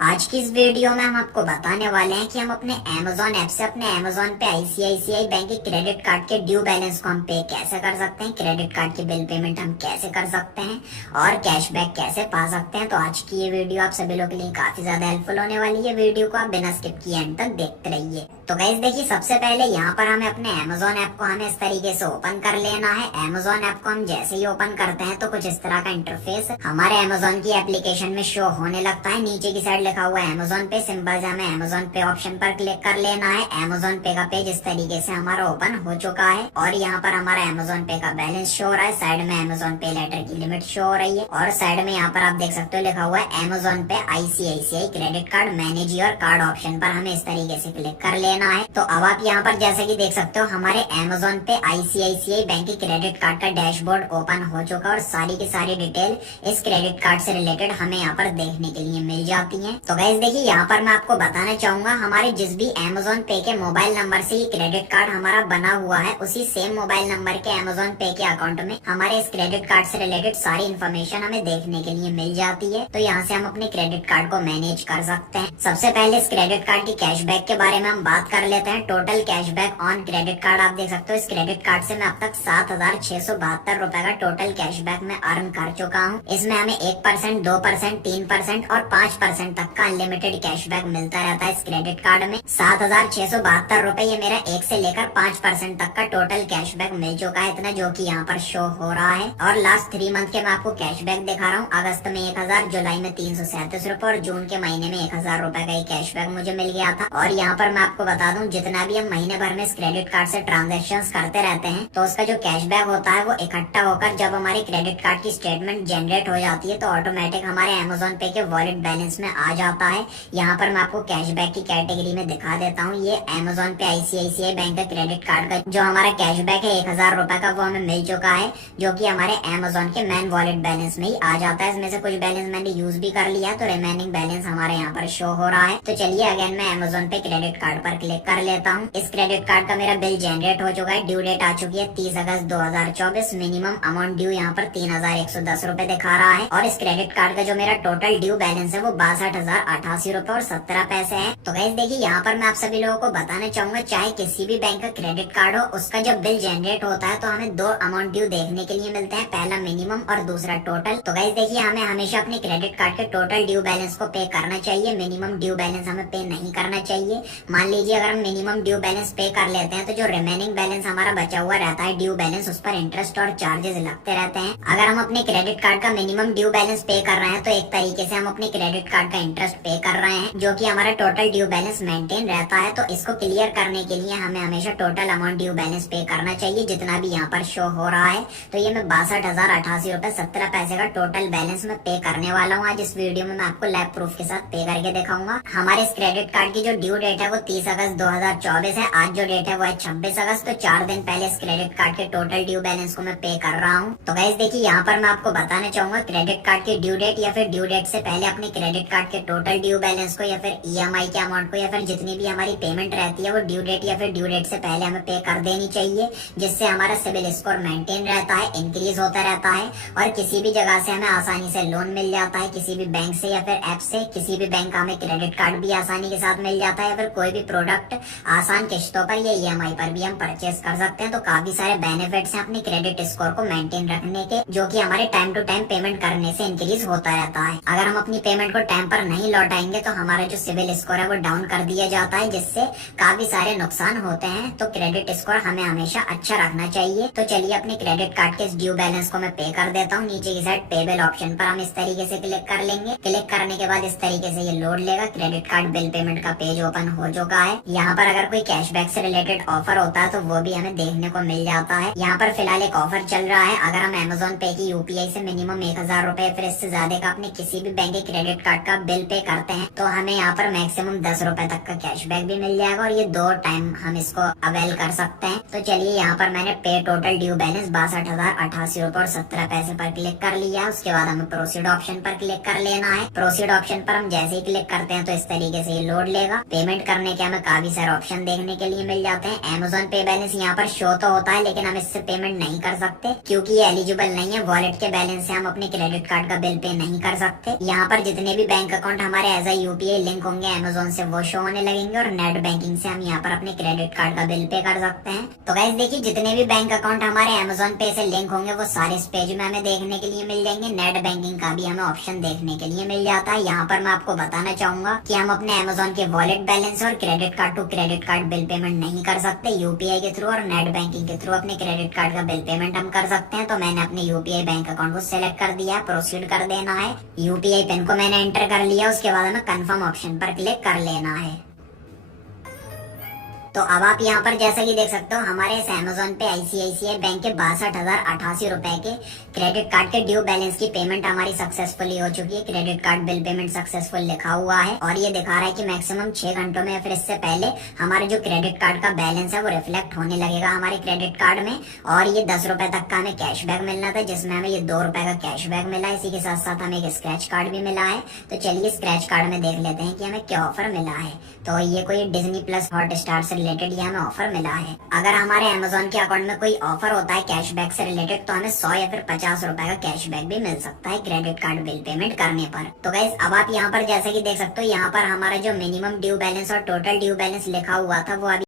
आज की इस वीडियो में हम आपको बताने वाले हैं कि हम अपने Amazon ऐप से अपने Amazon पे ICICI बैंक के क्रेडिट कार्ड के ड्यू बैलेंस को हम पे कैसे कर सकते हैं, क्रेडिट कार्ड की बिल पेमेंट हम कैसे कर सकते हैं और कैशबैक कैसे पा सकते हैं। तो आज की ये वीडियो आप सभी लोगों के लिए काफी ज्यादा हेल्पफुल होने वाली है। वीडियो को आप बिना स्किप किए एंड तक देखते रहिए। तो गाइस देखिए, सबसे पहले यहाँ पर हमें अपने Amazon ऐप को हमें इस तरीके से ओपन कर लेना है। Amazon ऐप को हम जैसे ही ओपन करते हैं तो कुछ इस तरह का इंटरफेस हमारे Amazon की एप्लीकेशन में शो होने लगता है। नीचे की साइड लिखा हुआ है Amazon पे, सिंपल से हमें Amazon पे ऑप्शन पर क्लिक कर लेना है। Amazon पे का पेज इस तरीके से हमारा ओपन हो चुका है और यहाँ पर हमारा Amazon पे का बैलेंस शो हो रहा है। साइड में Amazon पे लेटर की लिमिट शो हो रही है और साइड में यहाँ पर आप देख सकते हो लिखा हुआ है Amazon पे ICICI credit card manage your card option पर हमें इस तरीके से क्लिक कर लेना है। तो अब आप यहाँ पर जैसे कि देख सकते हो हमारे Amazon पे ICICI बैंक की क्रेडिट कार्ड का डैशबोर्ड ओपन हो चुका है और सारी की सारी डिटेल इस क्रेडिट कार्ड से रिलेटेड हमें यहाँ पर देखने के लिए मिल जाती है। तो गाइस देखिए, यहाँ पर मैं आपको बताना चाहूंगा हमारे जिस भी Amazon पे के मोबाइल नंबर से ये क्रेडिट कार्ड हमारा बना हुआ है, उसी सेम मोबाइल नंबर के Amazon पे के अकाउंट में हमारे इस क्रेडिट कार्ड से रिलेटेड सारी इन्फॉर्मेशन हमें देखने के लिए मिल जाती है। तो यहाँ से हम अपने क्रेडिट कार्ड को मैनेज कर सकते हैं। सबसे पहले इस क्रेडिट कार्ड की कैशबैक के बारे में हम बात कर लेते हैं। Total cashback on credit card आप देख सकते हो इस क्रेडिट कार्ड से मैं अब तक 7,672 रुपए का टोटल कैशबैक में अर्न कर चुका हूँ। इसमें हमें 1%, 2%, 3% और 5% तक का अनलिमिटेड कैशबैक मिलता रहता है। इस क्रेडिट कार्ड में 7,672 रुपए ये मेरा 1 से लेकर 5% तक का टोटल कैशबैक मिल चुका है, इतना जो कि यहाँ पर शो हो रहा है। और लास्ट 3 मंथ के मैं आपको कैशबैक दिखा रहा हूँ। अगस्त में 1,000, जुलाई में 337 रुपए और जून के महीने में 1,000 रुपए का ये कैशबैक मुझे मिल गया था। और यहाँ पर मैं आपको बता दूं, जितना भी हम महीने भर में इस क्रेडिट कार्ड से ट्रांजेक्शन्स करते रहते हैं तो उसका जो कैशबैक होता है वो इकट्ठा होकर जब हमारी क्रेडिट कार्ड की स्टेटमेंट जनरेट हो जाती है तो ऑटोमेटिक हमारे Amazon पे के वॉलेट बैलेंस में आ जाता है। यहाँ पर मैं आपको कैशबैक की कैटेगरी में दिखा देता हूँ। ये Amazon पे ICICI बैंक का क्रेडिट कार्ड का जो हमारा कैशबैक है 1,000 रुपए का, वो हमें मिल चुका है, जो की हमारे Amazon के मैन वॉलेट बैलेंस में ही आ जाता है। इसमें से कुछ बैलेंस मैंने यूज भी कर लिया तो रिमेनिंग बैलेंस हमारे यहाँ पर शो हो रहा है। तो चलिए अगेन मैं Amazon पे क्रेडिट कार्ड पर क्लिक कर लेता हूँ। इस क्रेडिट कार्ड का मेरा बिल जनरेट हो चुका है। ड्यू डेट आ चुकी है 30 अगस्त 2024। मिनिमम अमाउंट ड्यू यहाँ पर 3,110 रुपए दिखा रहा है और इस क्रेडिट कार्ड का जो मेरा टोटल ड्यू बैलेंस है वो 62,088 रुपए और 17 पैसे है। तो गाइस देखिए, यहाँ पर मैं आप सभी लोगों को बताना चाहूंगा, चाहे किसी भी बैंक का क्रेडिट कार्ड हो, उसका जब बिल जनरेट होता है तो हमें 2 अमाउंट ड्यू देखने के लिए मिलते हैं, पहला मिनिमम और दूसरा टोटल। तो गाइस देखिए, हमें हमेशा अपने क्रेडिट कार्ड के टोटल ड्यू बैलेंस को पे करना चाहिए, मिनिमम ड्यू बैलेंस हमें पे नहीं करना चाहिए। मान लीजिए अगर हम मिनिमम ड्यू बैलेंस पे कर लेते हैं तो जो रिमेनिंग बैलेंस हमारा बचा हुआ रहता है ड्यू बैलेंस, उस पर इंटरेस्ट और चार्जेस लगते रहते हैं। अगर हम अपने क्रेडिट कार्ड का मिनिमम ड्यू बैलेंस पे कर रहे हैं तो एक तरीके से हम अपने क्रेडिट कार्ड का इंटरेस्ट पे कर रहे हैं, जो कि हमारा टोटल ड्यू बैलेंस मेंटेन रहता है। तो इसको क्लियर करने के लिए हमें हमेशा टोटल अमाउंट ड्यू बैलेंस पे करना चाहिए, जितना भी यहाँ पर शो हो रहा है। तो ये मैं 62,088 रुपए 17 पैसे का टोटल बैलेंस में पे करने वाला हूँ। आज इस वीडियो में मैं आपको लाइव प्रूफ के साथ पे करके दिखाऊंगा। हमारे इस क्रेडिट कार्ड की जो ड्यू डेट है वो 30 अगस्त 2024 है। आज जो डेट है वो है 26 अगस्त। तो 4 दिन पहले इस क्रेडिट कार्ड के टोटल ड्यू बैलेंस को मैं पे कर रहा हूँ। तो गाइस देखिए, यहाँ पर मैं आपको बताना चाहूंगा, क्रेडिट कार्ड की ड्यू डेट या फिर ड्यू डेट से पहले अपने क्रेडिट कार्ड के टोटल ड्यू बैलेंस को या फिर EMI के अमाउंट को या फिर जितनी भी हमारी पेमेंट रहती है वो ड्यू डेट या फिर ड्यू डेट से पहले हमें पे कर देनी चाहिए, जिससे हमारा सिविल स्कोर मेंटेन रहता है, इंक्रीज होता रहता है और किसी भी जगह से हमें आसानी से लोन मिल जाता है, किसी भी बैंक से या फिर ऐप से। किसी भी बैंक का हमें क्रेडिट कार्ड भी आसानी के साथ मिल जाता है या फिर कोई भी प्रोडक्ट आसान किस्तों पर या EMI पर भी हम परचेज कर सकते हैं। तो काफी सारे बेनिफिट्स हैं अपने क्रेडिट स्कोर को मेंटेन रखने के, जो कि हमारे टाइम टू टाइम पेमेंट करने से इंक्रीज होता रहता है। अगर हम अपनी पेमेंट को टाइम पर नहीं लौटाएंगे तो हमारा जो सिविल स्कोर है वो डाउन कर दिया जाता है, जिससे काफी सारे नुकसान होते हैं। तो क्रेडिट स्कोर हमें हमेशा अच्छा रखना चाहिए। तो चलिए अपने क्रेडिट कार्ड के इस ड्यू बैलेंस को मैं पे कर देता हूँ। नीचे की साइड पे बिल ऑप्शन पर हम इस तरीके से क्लिक कर लेंगे। क्लिक करने के बाद इस तरीके से ये लोड लेगा। क्रेडिट कार्ड बिल पेमेंट का पेज ओपन हो चुका है। यहाँ पर अगर कोई कैशबैक से रिलेटेड ऑफर होता है तो वो भी हमें देखने को मिल जाता है। यहाँ पर फिलहाल एक ऑफर चल रहा है, अगर हम Amazon पे की UPI से मिनिमम 1,000 रुपए फिर इससे ज्यादा का अपने किसी भी बैंक के क्रेडिट कार्ड का बिल पे करते हैं तो हमें यहाँ पर मैक्सिमम 10 रुपए तक का कैशबैक भी मिल जाएगा और ये 2 टाइम हम इसको अवेल कर सकते हैं। तो चलिए यहाँ पर मैंने पे टोटल ड्यू बैलेंस 62,088 रुपए और 17 पैसे पर क्लिक कर लिया। उसके बाद हमें प्रोसीड ऑप्शन पर क्लिक कर लेना है। प्रोसीड ऑप्शन पर हम जैसे ही क्लिक करते हैं तो इस तरीके से ये लोड लेगा। पेमेंट करने के हमें काफी सारे ऑप्शन देखने के लिए मिल जाते हैं। Amazon पे बैलेंस यहाँ पर शो तो होता है, लेकिन हम इससे पेमेंट नहीं कर सकते क्योंकि ये एलिजिबल नहीं है। वॉलेट के बैलेंस से हम अपने क्रेडिट कार्ड का बिल पे नहीं कर सकते। यहाँ पर जितने भी बैंक अकाउंट हमारे एज अ यूपीआई लिंक होंगे अमेजोन से, वो शो होने लगेंगे और नेट बैंकिंग से हम यहाँ पर अपने क्रेडिट कार्ड का बिल पे कर सकते हैं। तो गाइस देखिए, जितने भी बैंक अकाउंट हमारे अमेजोन पे से लिंक होंगे वो सारे इस पेज में हमें देखने के लिए मिल जाएंगे। नेट बैंकिंग का भी हमें ऑप्शन देखने के लिए मिल जाता है। यहाँ पर मैं आपको बताना चाहूंगा कि हम अपने अमेजोन के वॉलेट बैलेंस और credit card to credit card bill payment नहीं कर सकते। यूपीआई के थ्रू और नेट बैंकिंग के थ्रू अपने क्रेडिट कार्ड का बिल पेमेंट हम कर सकते हैं। तो मैंने अपने यूपीआई बैंक अकाउंट को सिलेक्ट कर दिया, प्रोसीड कर देना है। यूपीआई पिन को मैंने एंटर कर लिया, उसके बाद हमें कंफर्म ऑप्शन पर क्लिक कर लेना है। तो अब आप यहाँ पर जैसा कि देख सकते हो हमारे इस अमेजोन पे आईसीआईसीआई बैंक के 62,088 रुपए के क्रेडिट कार्ड के ड्यू बैलेंस की पेमेंट हमारी सक्सेसफुली हो चुकी है। Credit card bill payment successful लिखा हुआ है और ये दिखा रहा है कि मैक्सिमम 6 घंटों में या फिर इससे पहले हमारे जो क्रेडिट कार्ड का बैलेंस है वो रिफ्लेक्ट होने लगेगा हमारे क्रेडिट कार्ड में। और ये 10 रुपए तक का हमें कैशबैक मिलना था, जिसमें हमें ये 2 रुपए का कैशबैक मिला है। इसी के साथ साथ हमें एक स्क्रैच कार्ड भी मिला है। तो चलिए स्क्रैच कार्ड में देख लेते हैं कि हमें क्या ऑफर मिला है। तो ये कोई डिज्नी प्लस हॉटस्टार से रिलेटेड ये हमें ऑफर मिला है। अगर हमारे अमेजोन के अकाउंट में कोई ऑफर होता है कैशबैक से रिलेटेड तो हमें 100 या फिर 50 रुपए का कैशबैक भी मिल सकता है क्रेडिट कार्ड बिल पेमेंट करने पर। तो गाइस अब आप यहाँ पर जैसे कि देख सकते हो यहाँ पर हमारा जो मिनिमम ड्यू बैलेंस और टोटल ड्यू बैलेंस लिखा हुआ था वो अभी